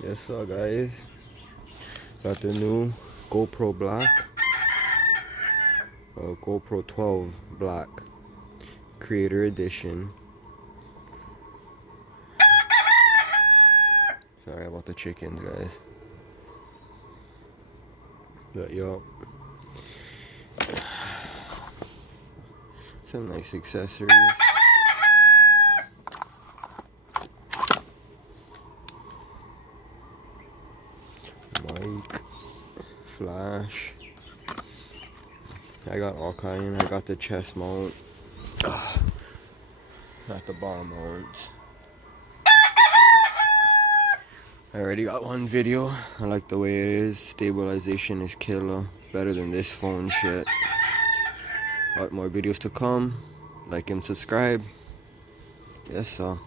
Yes sir guys, got the new GoPro Black, GoPro 12 Black, Creator Edition. Sorry about the chickens guys. But yo, some nice accessories. Mic, flash. I got all kind. I got the chest mount. Not the bar mounts. I already got one video. I like the way it is. Stabilization is killer. Better than this phone shit. Lot more videos to come. Like and subscribe. Yes sir.